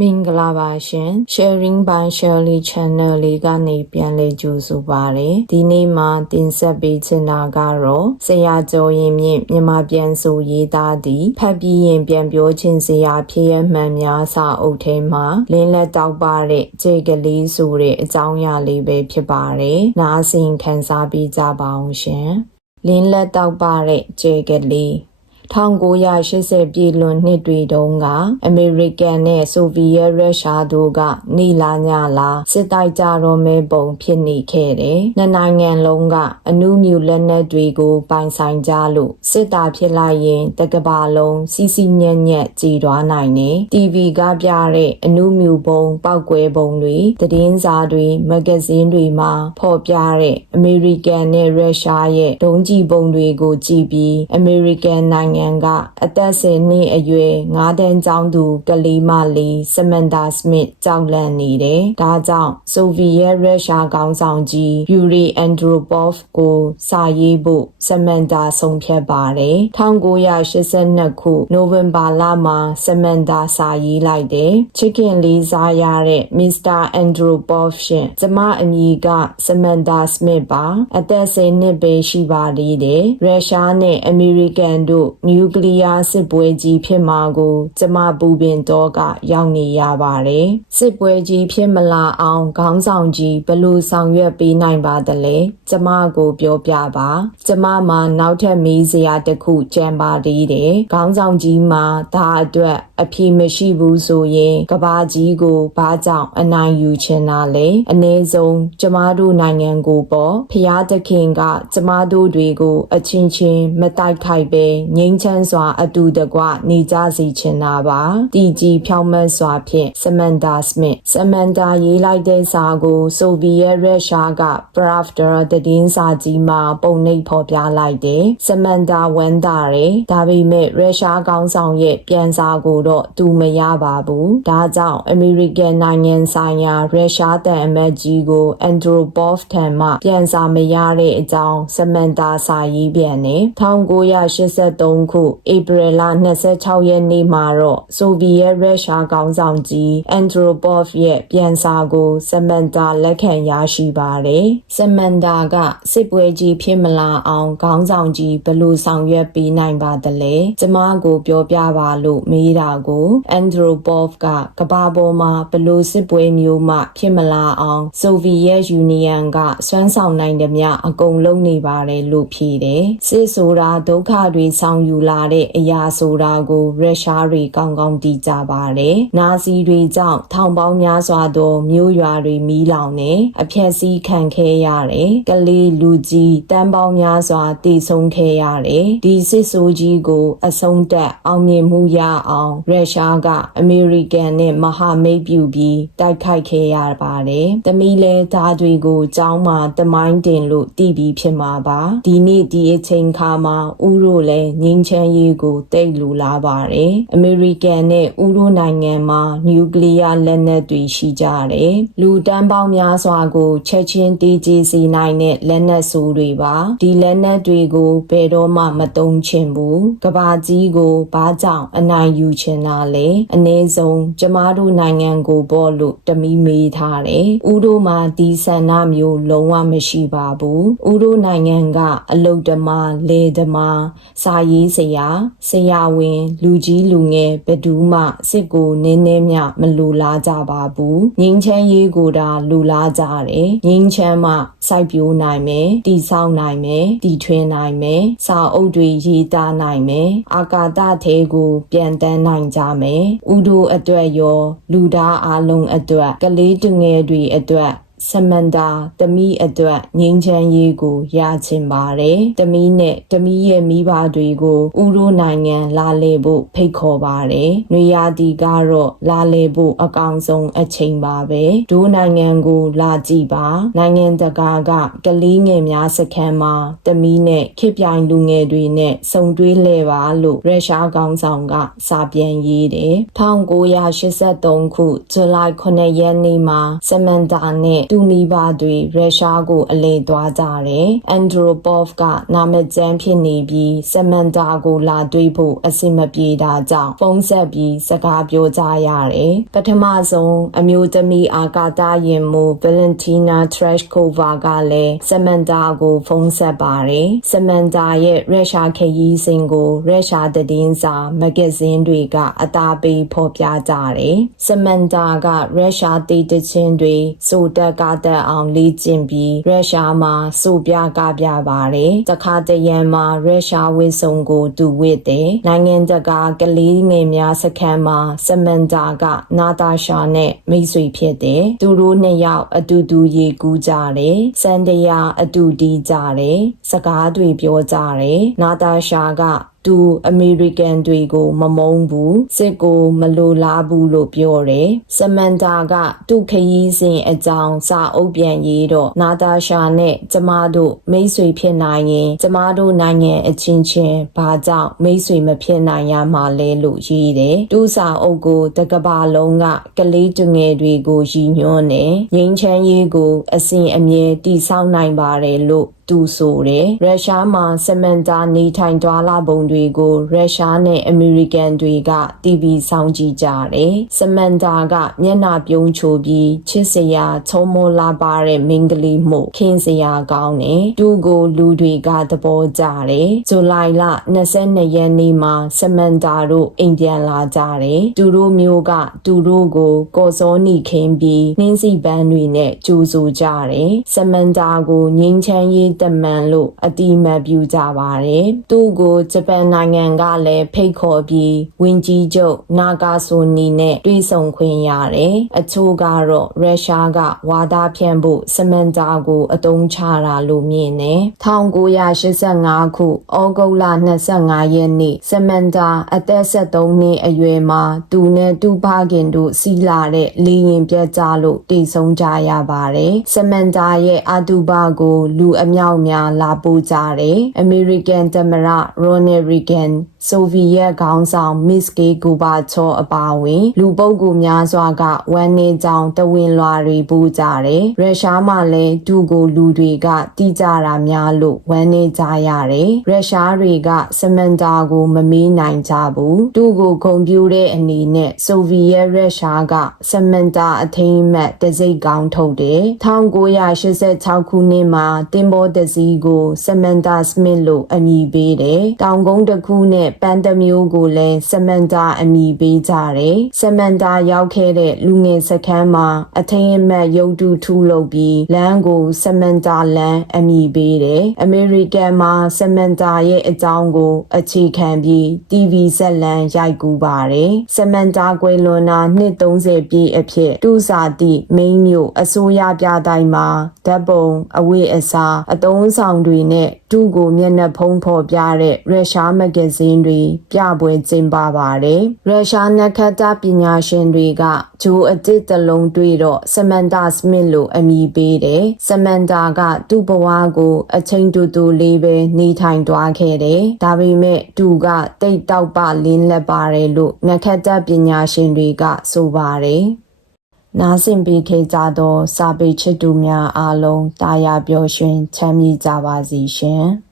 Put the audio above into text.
မင်္ဂလာပါရှင် Sharing by Shirley Channel လေးကနေပြန်လည်ကြိုဆိုပါရယ်ဒီနေ့မှာတင်ဆက်ပေးချင်တာကတော့ဆရာကျော်ရင်မြင့်မြန်မာပြန်ဆိုရေးသားသည့်ဖတ်ပြီးရင်ပြန်ပြောခြင်းစရာဖြစ်ရမှန်များစာအုပ်ထဲမှာလင်းလက်တောက်ပါတဲ့ခြေကလေးဆိုတဲ့အကြောင်းအရာလေးပဲဖြစ်ပါတယ်နားဆင်ခံစားပြီးကြပါအောင်ရှင်လင်းလက်တောက်ပါတဲ့ခြေကလေး 1980ပြည်လွန်နှစ်တွေတုန်းကအမေရိကန်နဲ့ဆိုဗီယက်ရုရှားတို့ကနေလာညလာစစ်တိုက်ကြတော့မဲပုံဖြစ်နေခဲ့တယ်။နှစ်နိုင်ငံလုံးကအနုမြူလက်နက်တွေကိုပိုင်ဆိုင်ကြလို့စစ်တာဖြစ်လိုက်ရင်တကဘာလုံးစီစီညံ့ညံ့ကြည်သွားနိုင်တယ်။ TV ကပြတဲ့အနုမြူပုံပောက်ကွဲပုံတွေသတင်းစာတွေမဂ္ဂဇင်းတွေမှာဖော်ပြတဲ့အမေရိကန်နဲ့ရုရှားရဲ့ဒုံးကျည်ပုံတွေကိုကြည့်ပြီးအမေရိကန်နိုင်ငံနိုင်ငံကအသက်10နှစ်အရွယ်9တန်းကျောင်းသူကလေးမလေးစမန်ဒါစမစ်ကြောက်လန့်နေတယ်။ဒါကြောင့်ဆိုဗီယက်ရုရှားခေါင်းဆောင်ကြီးယူရီအန်ဒရိုပေါဖ်ကိုစာရေးဖို့စမန်ဒါဆုံးဖြတ်ပါတယ်။1982ခုနိုဝင်ဘာလမှာစမန်ဒါစာရေးလိုက်တယ်။ချစ်ခင်လေးစားရတဲ့မစ္စတာအန်ဒရိုပေါဖ်ရှင်ကျမအမည်ကစမန်ဒါစမစ်ပါအသက်10နှစ်ပဲရှိပါသေးတယ်။ရုရှားနဲ့အမေရိကန်တို့နျူကလ িয়ার စစ်ပွဲကြီးဖြစ်မှာကို ကျမပူပင်တော့ကရောက်နေရပါတယ်။စစ်ပွဲကြီးဖြစ်မလာအောင်ခေါင်းဆောင်ကြီးဘလို့ဆောင်ရွက်ပေးနိုင်ပါသလဲ။ကျမကိုပြောပြပါ။ကျမမှာနောက်ထပ်မေးစရာတစ်ခုကြံပါသေးတယ်။ခေါင်းဆောင်ကြီးမှာဒါအတွက်အဖြေမရှိဘူးဆိုရင်ကဘာကြီးကိုဘာကြောင့်အနိုင်ယူချင်တာလဲ။အ ਨੇ ဆုံးကျမတို့နိုင်ငံကိုပေါ့ဖျားသခင်က ကျမတို့တွေကို အချင်းချင်းမတိုက်ခိုက်ပဲငြိမ်း ချမ်းစွာအတူတကွနေကြစီချင်တာပါတီကြီးဖြောင်းမတ်စွာဖြင့်စမန်ဒါစမစ်စမန်ဒါရေးလိုက်တဲ့စာကိုဆိုဗီယက်ရုရှားကပရာဖ်ဒါတည်င်းစာကြီးမှာပုံနှိပ်ဖော်ပြလိုက်တယ်စမန်ဒါဝန်တာရယ်ဒါပေမဲ့ရုရှားကောင်းဆောင်ရဲ့ပြန်စာကိုတော့သူမရပါဘူးဒါကြောင့်အမေရိကန်နိုင်ငံဆိုင်ရာရုရှားတန်အမတ်ကြီးကိုအန်ဒရိုပေါဖ်ထံမှပြန်စာမရတဲ့အကြောင်းစမန်ဒါစာရေးပြန်တယ်1983ခုဧပြီလ26ရက်နေ့မှာတော့ဆိုဗီယက်ရုရှားခေါင်းဆောင်ကြီးအန်ဒရိုပေါဖ်ရဲ့ပြန်စာကိုစမန်တာလက်ခံရရှိပါတယ်။စမန်တာကစစ်ပွဲကြီးဖြစ်မလာအောင်ခေါင်းဆောင်ကြီးဘလို့ဆောင်ရွက်ပေးနိုင်ပါသလဲ။ကျမကိုပြောပြပါလို့မေးတာကိုအန်ဒရိုပေါဖ်ကကဘာပေါ်မှာဘလို့စစ်ပွဲမျိုးမှဖြစ်မလာအောင်ဆိုဗီယက်ယူနီယံကစွမ်းဆောင်နိုင်သည်များအကုန်လုံးနေပါတယ်လို့ဖြေတယ်။စစ်ဆိုတာဒုက္ခတွေဆောင်ယူလာတဲ့အရာဆိုတာကိုရုရှားတွေကောင်းကောင်းသိကြပါတယ်။နာဇီတွေကြောင့်ထောင်ပေါင်းများစွာသောမြို့ရွာတွေမီးလောင်နေအဖျက်ဆီးခံခဲ့ရတယ်။ကလေးလူကြီးတန်းပေါင်းများစွာတည်ဆုံခဲ့ရတယ်။ဒီစစ်ဆိုးကြီးကိုအဆုံးသတ်အောင်မြင်မှုရအောင်ရုရှားကအမေရိကန်နဲ့မဟာမိတ်ပြုပြီးတိုက်ခိုက်ခဲ့ရပါတယ်။တမီလဲဓာတွေကိုကျောင်းမှာတမိုင်းတင်လို့တည်ပြီးဖြစ်မှာပါ။ဒီနေ့ဒီအချိန်ခါမှာဥရိုလည်းငင်းချမ်းရေးကိုတိတ်လူလာပါတယ်။အမေရိကန်နဲ့ဥရောနိုင်ငံမှာနျူကလ িয়ার လက်နက်တွေရှိကြတယ်။လူတန်းပေါင်းများစွာကိုချက်ချင်းတည်ကြည်စေနိုင်တဲ့လက်နက်ဆိုးတွေပါ။ဒီလက်နက်တွေကိုဘယ်တော့မှမတုံးချင်ဘူး။ကဘာကြီးကိုဘာကြောင့်အနိုင်ယူချင်တာလဲ။အ ਨੇ ဆုံးကျမတို့နိုင်ငံကိုပေါ့လို့တမီမေးထားတယ်။ဥရောမှာဒီဆန္ဒမျိုးလုံးဝမရှိပါဘူး။ဥရောနိုင်ငံကအလုတ်တမလေတမစာရေး စရာဆရာဝန် လူကြီးလူငယ်ဘယ်သူမှစစ်ကိုနင်းနေမြမလူလားကြပါဘူးငင်းချမ်းရေးကိုဒါလူလားကြတယ်ငင်းချမ်းမှစိုက်ပျိုးနိုင်မယ်တည်ဆောက်နိုင်မယ်တည်ထွင်နိုင်မယ်စာအုပ်တွေရေးသားနိုင်မယ်အာကာသထဲကိုပြန်တန်းနိုင်ကြမယ်ဥဒိုအတွက်ရော လူသားအလုံးအတွက်ကလေးတငယ်တွေအတွက် စမန်ဒါတမီအတွက်ငင်းချမ်းရေးကိုရချင်ပါတယ်တမီနဲ့တမီရဲ့မိဘတွေကိုဥရိုနိုင်ငံလာလေဖို့ဖိတ်ခေါ်ပါတယ်နွေရာသီကတော့လာလေဖို့အကောင်ဆုံးအချိန်ပါပဲဒိုးနိုင်ငံကိုလာကြည့်ပါနိုင်ငံတကာကကလေးငယ်များစခန်းမှာတမီနဲ့ခေပြိုင်လူငယ်တွေနဲ့စုံတွဲလဲပါလို့ရုရှားကောင်ဆောင်ကစာပြန်ရေးတယ်1983ခုဇူလိုင်9ရက်နေ့မှာစမန်ဒါနဲ့သူမိဘတွေရုရှားကိုအလဲသွားကြတယ်။အန်ဒရိုပေါဖ်ကနာမကျန်းဖြစ်နေပြီးဆမန်တာကိုလာတွေ့ဖို့အဆင်မပြေတာကြောင့်ဖုန်းဆက်ပြီးစကားပြောကြရတယ်။ပထမဆုံးအမျိုးသမီးအာကာသယာဉ်မှူးဗလန်တီနာထရက်ကိုဗာကလည်းဆမန်တာကိုဖုန်းဆက်ပါတယ်။ဆမန်တာရဲ့ရုရှားခရီးစဉ်ကိုရုရှားသတင်းစာမဂ္ဂဇင်းတွေကအသားပေးဖော်ပြကြတယ်။ဆမန်တာကရုရှားတေးတချင်းတွေစိုးတက်ကတက်အောင်လေ့ကျင့်ပြီးရုရှားမှာစိုးပြကပြပါတယ်။တခါတရံမှာရုရှားဝစ်စုံကိုတူဝစ်တယ်။နိုင်ငံတကာကလေးငယ်များစခန်းမှာဆမန်တာကနာတာရှာနဲ့မိတ်ဆွေဖြစ်တယ်။သူတို့နှစ်ယောက်အတူတူရေကူးကြတယ်။စန်တရာအတူတီးကြတယ်။စကားတွေပြောကြတယ်။နာတာရှာက သူအမေရိကန်တွေကိုမမုန်းဘူးစစ်ကိုမလိုလားဘူးလို့ပြောတယ်။စမန်တာကသူ့ခရီးစဉ်အကြောင်းစာအုပ်ပြန်ရေးတော့နာတာရှာနဲ့ကျမတို့မိတ်ဆွေဖြစ်နိုင်ရင်ကျမတို့နိုင်ငံအချင်းချင်းဘာကြောင့်မိတ်ဆွေမဖြစ်နိုင်ရမှာလဲလို့ရေးတယ်။သူ့စာအုပ်ကိုတကဘာလုံးကကလေးတငယ်တွေကိုရည်ညွှန်းတယ်။ငင်းချမ်းရေးကိုအစဉ်အမြဲတည်ဆောက်နိုင်ပါတယ်လို့သူဆိုတယ်ရုရှားမှာစမန်တာနေထိုင်သွားလာပုံတွေကိုရုရှားနဲ့အမေရိကန်တွေက TV စောင့်ကြည့်ကြတယ်စမန်တာကမျက်နှာပြုံးချိုပြီးချစ်စရာချုံမောလာပါတဲ့မင်းကလေးမှုခင်းစရာကောင်းတယ်သူ့ကိုလူတွေကသဘောကျတယ်ဇူလိုင်လ22ရက်နေ့မှာစမန်တာတို့အိမ်ပြန်လာကြတယ်သူတို့မျိုးကသူတို့ကိုကော်စောနီခင်းပြီးနှင်းစီပန်းတွေနဲ့ကြိုးဆိုကြတယ်စမန်တာကိုငင်းချမ်းရေးတမန်လို့အတိမတ်ပြုကြပါတယ်။သူ့ကိုဂျပန်နိုင်ငံကလည်းဖိတ်ခေါ်ပြီးဝင်းကြီးချုပ်နာဂါဆိုနီနဲ့တွေ့ဆုံခွင့်ရတယ်။အချို့ကတော့ရုရှားကဝါဒဖြန့်ဖို့စမန်တာကိုအတုံးချတာလို့မြင်တယ်။1985ခုဩဂုတ်လ25ရက်နေ့စမန်တာအသက်73နှစ်အရွယ်မှာသူနဲ့သူ့ဖခင်တို့စီးလာတဲ့လေရင်ပြတ်ကြလို့တည်ဆုံးကြရပါတယ်။စမန်တာရဲ့အတူပါကိုလူအမြောက်များလာပို့ကြတယ်။ American သမ္မတ Ronald Reagan ဆိုဗီယက်ခေါင်းဆောင်မစ်ကေဂူဘာချောအပါအဝင် လူပုဂ္ဂိုလ်များစွာကဝန်နေကြောင်တဝင်းလွာတွေပူကြတယ်။ရုရှားမှာလည်းဒုကိုလူတွေကတီးကြတာများလို့ဝန်နေကြရတယ်။ရုရှားတွေကစမန်တာကိုမမေးနိုင်ကြဘူး။သူ့ကိုဂုံပြူတဲ့အနေနဲ့ဆိုဗီယက်ရုရှားကစမန်တာအထိမ်းအမှတ်တစိတ်ကောင်းထုတ်တယ်။1986ခုနှစ်မှာတင်ဘောတစည်းကိုစမန်တာစမစ်လို့အမည်ပေးတယ်။တောင်ကုန်းတစ်ခုနဲ့ပန်းတစ်မျိုးကိုလည်းစမန်တာအမည်ပေးကြတယ်။စမန်တာရောက်ခဲ့တဲ့လူငယ်စခန်းမှာအထင်းအမှတ်ရုပ်တုထူလုပ်ပြီးလမ်းကိုစမန်တာလမ်းအမည်ပေးတယ်။အမေရိကန်မှာစမန်တာရဲ့အကြောင်းကို အခြေခံပြီး TV ဇက်လန်ရိုက်ကူးပါတယ်။စမန်တာကွယ်လွန်တာနှစ်30ပြည့်အဖြစ်တူစာတိမိန်းမျိုးအစိုးရပြတိုင်းမှာဓာတ်ပုံအဝိအစားအသုံးဆောင်တွေနဲ့သူ့ကိုမျက်နှာဖုံးဖော်ပြတဲ့ရုရှားမဂ္ဂဇင်းတွေပြပွဲကျင်းပပါတယ်။ရုရှားနက္ခတ္တပညာရှင်တွေကဂျိုအစ်စ်တစ်လုံးတွေ့တော့ဆမန်တာစမစ်လို့အမည်ပေးတယ်။ဆမန်တာကသူ့ဘဝကိုအချိန်တူတူလေးပဲနေထိုင်သွားခဲ့တယ်။ဒါပေမဲ့သူကတိတ်တောက်ပလင်းလက်ပါတယ်လို့နက္ခတ္တပညာရှင်တွေကဆိုပါတယ်။နားဆင်ပေးခဲ့ကြသောစာပေချစ်သူများအားလုံးတာယာပျော်ရွှင်ချမ်းမြေ့ကြပါစေရှင်။